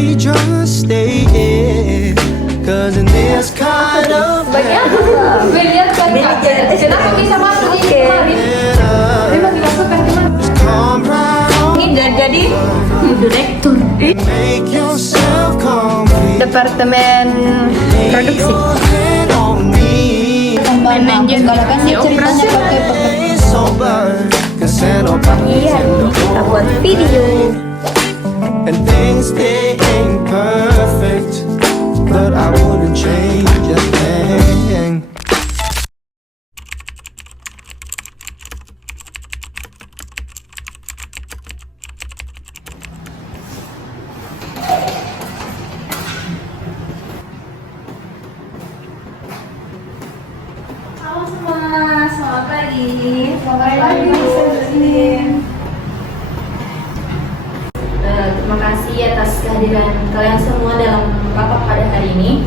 we just stay in? Cause in this kind of Gue lihat kan kenapa bisa masuk ini kemarin? Terima dimasukkan gimana? come round, Ini jadi direktur make yourself complete. departemen produksi. Hand on me, Manajer Kan dia ceritanya pakai stay sober. Cause ain't nobody Iya, kita buat video. and things they ain't perfect, but I wouldn't change a thing. Halo semua, selamat pagi. Selamat pagi, Muslim. Terima kasih atas kehadiran kalian semua dalam rapat pada hari ini.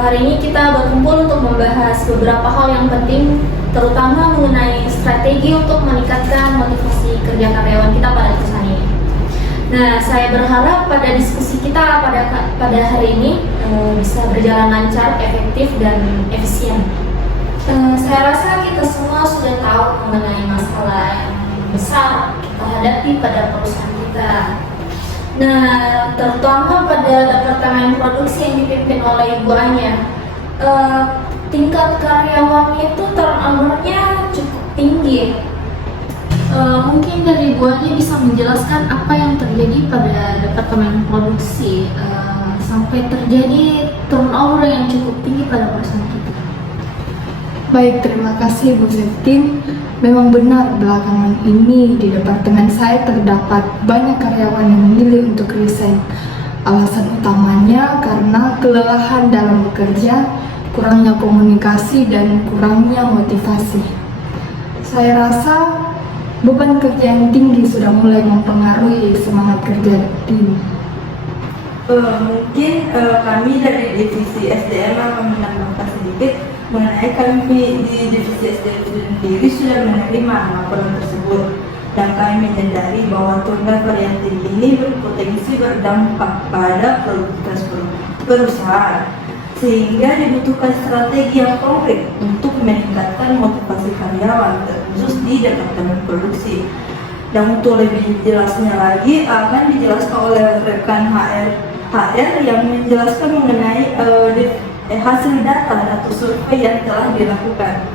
Hari ini kita berkumpul untuk membahas beberapa hal yang penting, terutama mengenai strategi untuk meningkatkan motivasi kerja karyawan kita pada perusahaan ini. Nah, saya berharap pada diskusi kita pada hari ini bisa berjalan lancar, efektif, dan efisien. Saya rasa kita semua sudah tahu mengenai masalah yang besar kita hadapi pada perusahaan kita. Nah, terutama pada departemen produksi yang dipimpin oleh Ibu Anya, tingkat karyawan itu turnover-nya cukup tinggi. Mungkin dari Bu Anya bisa menjelaskan apa yang terjadi pada departemen produksi sampai terjadi turnover yang cukup tinggi pada perusahaan kita. Baik, terima kasih Bu Septim. Memang benar belakangan ini di departemen saya terdapat banyak karyawan yang memilih untuk resign. Alasan utamanya karena kelelahan dalam bekerja, kurangnya komunikasi, dan kurangnya motivasi. Saya rasa beban kerja yang tinggi sudah mulai mempengaruhi semangat kerja tim. Mungkin kami dari divisi SDM akan menambahkan sedikit mengenai kami di divisi SDM sendiri sudah menerima laporan tersebut, dan kami menyadari bahwa turnover yang tinggi ini berpotensi berdampak pada produktivitas perusahaan, sehingga dibutuhkan strategi yang konkret untuk meningkatkan motivasi karyawan, terkhusus di departemen produksi. Dan untuk lebih jelasnya lagi akan dijelaskan oleh rekan HR yang menjelaskan mengenai hasil data atau survei yang telah dilakukan.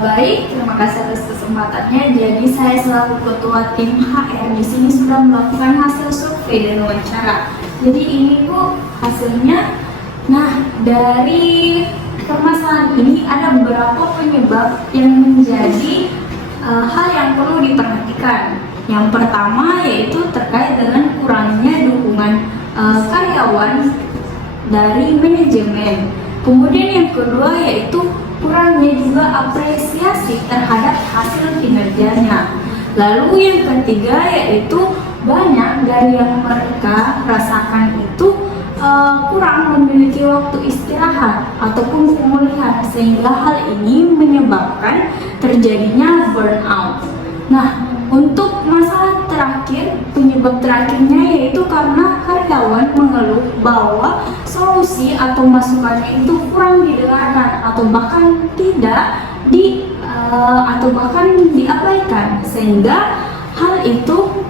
Baik, terima kasih atas kesempatannya. Jadi saya selaku ketua tim HR di sini sudah melakukan hasil survei dan wawancara. Jadi ini Bu hasilnya. Nah, dari permasalahan ini ada beberapa penyebab yang menjadi hal yang perlu diperhatikan. Yang pertama yaitu terkait dengan kurangnya dukungan karyawan dari manajemen. Kemudian yang kedua yaitu kurangnya juga apresiasi terhadap hasil kinerjanya. Lalu yang ketiga yaitu banyak dari yang mereka rasakan itu kurang memiliki waktu istirahat ataupun pemulihan, sehingga hal ini menyebabkan terjadinya burnout. Nah, untuk masalah terakhir, penyebab terakhirnya yaitu karena karyawan mengeluh bahwa solusi atau masukannya itu kurang didengarkan atau bahkan tidak diabaikan, sehingga hal itu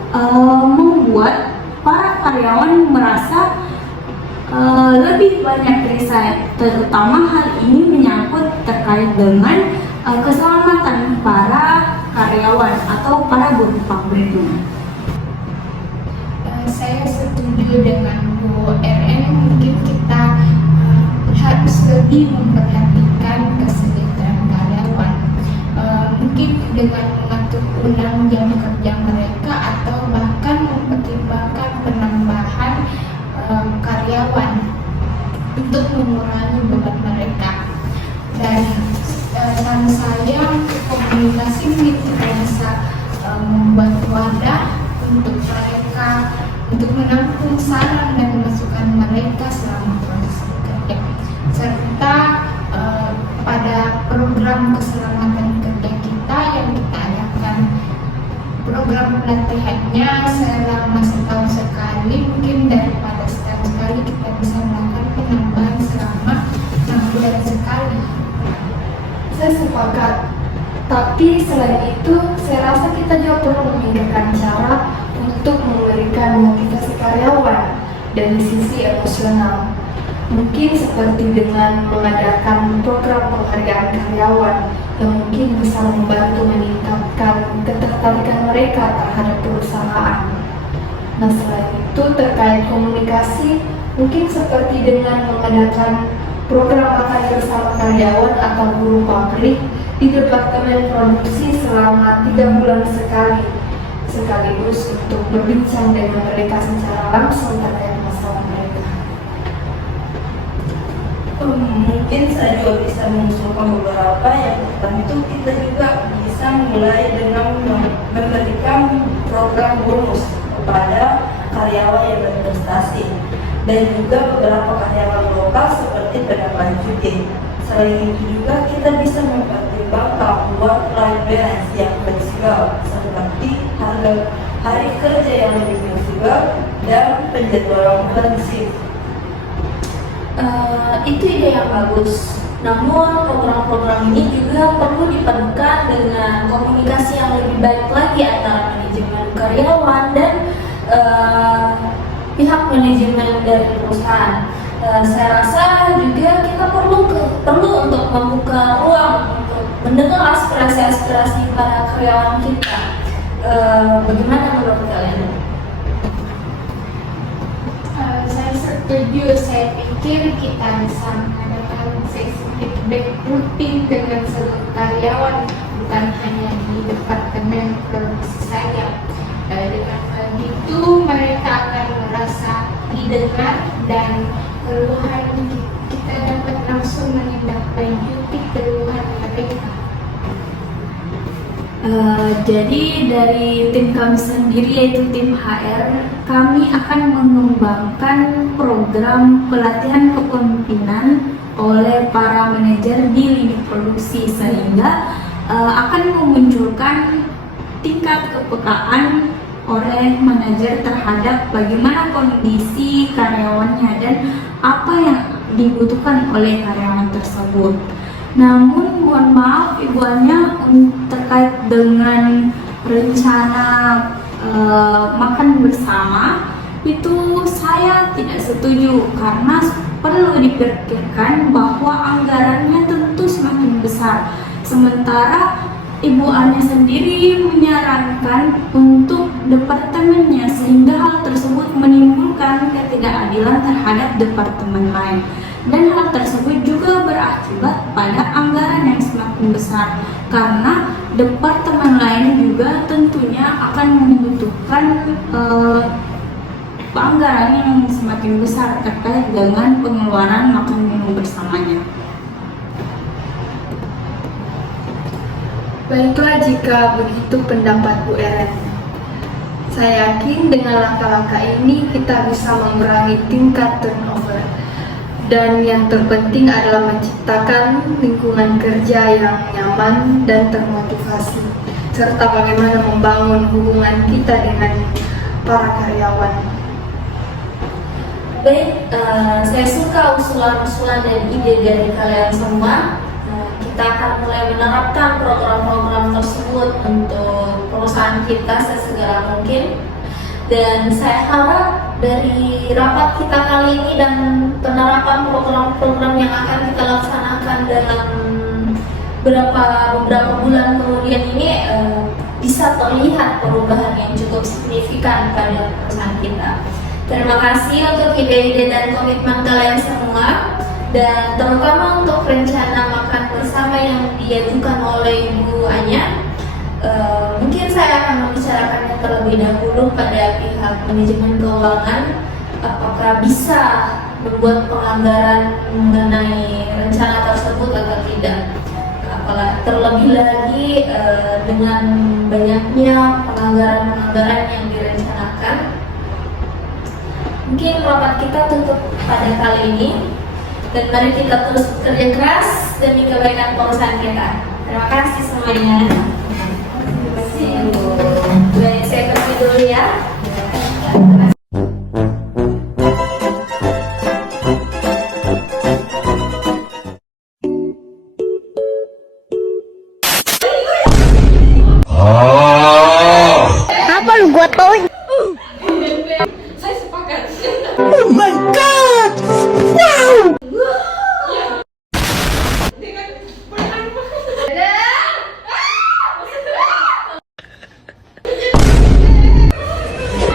membuat para karyawan merasa lebih banyak resign. Terutama hal ini menyangkut terkait dengan keselamatan para karyawan atau para buruh pabrik. Saya setuju dengan Bu RN. Mungkin kita harus lebih memperhatikan kesejahteraan karyawan. Mungkin dengan mengatur ulang jam kerja mereka atau bahkan mempertimbangkan penambahan karyawan untuk mengurangi beban mereka. Dan saran saya untuk komunikasi mungkin kita bisa membuat wadah untuk mereka untuk menampung saran dan masukan mereka selama proses kerja, serta pada program keselamatan kerja kita yang kita adakan program pelatihannya selama setahun sekali, mungkin daripada setahun sekali kita bisa melakukan penambahan selama 6 bulan sekali. Saya sepakat. Tapi selain itu, saya rasa kita juga perlu memikirkan cara untuk memberikan motivasi karyawan dari sisi emosional. Mungkin seperti dengan mengadakan program penghargaan karyawan yang mungkin bisa membantu meningkatkan ketertarikan mereka terhadap perusahaan. Nah, selain itu terkait komunikasi, mungkin seperti dengan mengadakan program makan bersama karyawan atau guru pabrik di departemen produksi selama 3 bulan sekali, sekaligus untuk berbincang dengan mereka secara langsung terkait masalah mereka. Mungkin saya juga bisa mengusulkan beberapa. Yang pertama itu kita juga bisa mulai dengan memberikan program bonus kepada karyawan yang berprestasi dan juga beberapa karyawan lokal seperti penambahan cuti. Selain itu juga kita bisa mempertimbangkan work-life balance yang fleksibel seperti hari kerja yang lebih fleksibel dan penjadwalan fleksibel. Itu ide yang bagus. Namun program-program ini juga perlu dipadukan dengan komunikasi yang lebih baik lagi antara manajemen karyawan dan pihak manajemen dari perusahaan. Saya rasa juga kita perlu untuk membuka ruang untuk mendengar aspirasi-aspirasi para karyawan kita. Bagaimana menurut kalian? Saya setuju. Saya pikir kita bisa mengadakan sesi feedback rutin dengan seluruh karyawan, bukan hanya di departemen produksi saja. Dengan begitu mereka akan merasa didengar dan keluhan kita dapat langsung menindaklanjuti keluhan mereka. Jadi dari tim kami sendiri, yaitu tim HR, kami akan mengembangkan program pelatihan kepemimpinan oleh para manajer di lini produksi sehingga akan memunculkan tingkat kepekaan oleh manajer terhadap bagaimana kondisi karyawannya dan apa yang dibutuhkan oleh karyawan tersebut. Namun mohon maaf Ibu Anya, terkait dengan rencana makan bersama itu saya tidak setuju karena perlu dipikirkan bahwa anggarannya tentu semakin besar. Sementara Ibu Anya sendiri menyarankan untuk departemennya sehingga hal tersebut menimbulkan ketidakadilan terhadap departemen lain. Dan hal tersebut juga berakibat pada anggaran yang semakin besar karena departemen lain juga tentunya akan membutuhkan anggaran yang semakin besar terkait dengan pengeluaran makan minum bersamanya. Baiklah, jika begitu pendapat Bu Eren. Saya yakin dengan langkah-langkah ini kita bisa mengurangi tingkat turnover. Dan yang terpenting adalah menciptakan lingkungan kerja yang nyaman dan termotivasi, serta bagaimana membangun hubungan kita dengan para karyawan. Baik, saya suka usulan-usulan dan ide dari kalian semua. Kita akan mulai menerapkan program-program tersebut untuk perusahaan kita sesegera mungkin. Dan saya harap dari rapat kita kali ini dan penerapan program-program yang akan kita laksanakan dalam beberapa bulan kemudian ini bisa terlihat perubahan yang cukup signifikan pada perusahaan kita. Terima kasih untuk ide-ide dan komitmen kalian semua, dan terutama untuk rencana makan bersama yang diajukan oleh Ibu Anya. Mungkin saya akan membicarakannya terlebih dahulu pada pihak manajemen keuangan, apakah bisa membuat penganggaran mengenai rencana tersebut atau tidak. Apalagi terlebih lagi dengan banyaknya penganggaran yang direncanakan. Mungkin rapat kita tutup pada kali ini, dan mari kita terus bekerja keras demi kebaikan perusahaan kita. Terima kasih semuanya. Terima kasih. Baik, saya pergi dulu ya. Apa lu gua tau?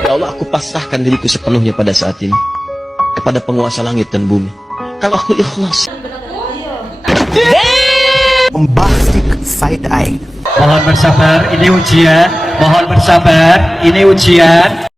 Ya Allah, aku pasrahkan diriku sepenuhnya pada saat ini kepada penguasa langit dan bumi. Kalau aku ikhlas, Bombastic side eye. Mohon bersabar, ini ujian. Mohon bersabar, ini ujian.